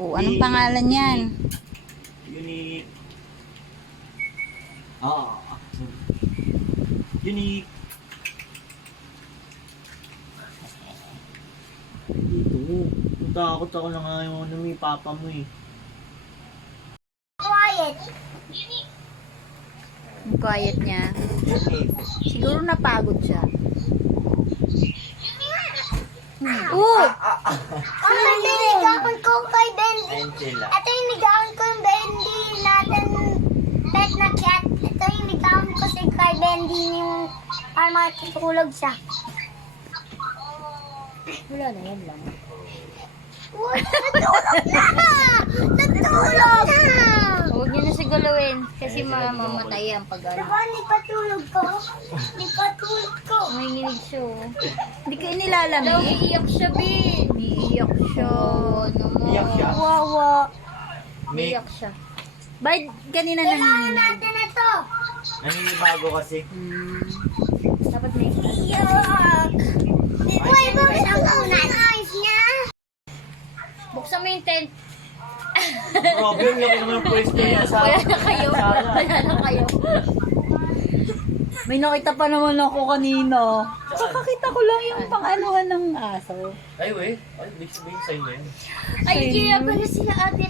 Oh, anong pangalan yan? Unique. Unique. Dito. Natakot ako na nga yung may papa mo eh. Quiet. Ang quiet niya. Unique. Siguro napagod siya. Oh! Ano yung niligawan ko kay Bendy? Angela. Ito yung niligawan ko yung Bendy natin pet na cat. Ito yung niligawan ko si kay Bendy yung para matutulog siya. Wala na, yan lang. Uy, natulog na! Natulog na! Huwag niyo na sigalawin kasi mamamatay yan pag ano. Diba, nipatulog ko? Nipatulog ko. Nanginginig siya oh. Hindi kayo nilalamig. Daw iiyak siya, Bin. Iiyak siya. Ano mo? Iyak siya? Wawa. May Iiyak siya. Bakit kanina Kailangan nanginginig? natin ito. naninibago kasi. Dapat may... Iyak! Uy, bakit ang nice niya? Buksan mo yung tent. Problem, laki naman yung pwesto niya sa... Wala na kayo. Sana. Wala na kayo. May nakita pa naman ako kanina. Kakakita ko lang yung pang-anuhan ng aso. Ay, we. Ay, big sabihin sa'yo na yun. Ay, kaya pala sila ate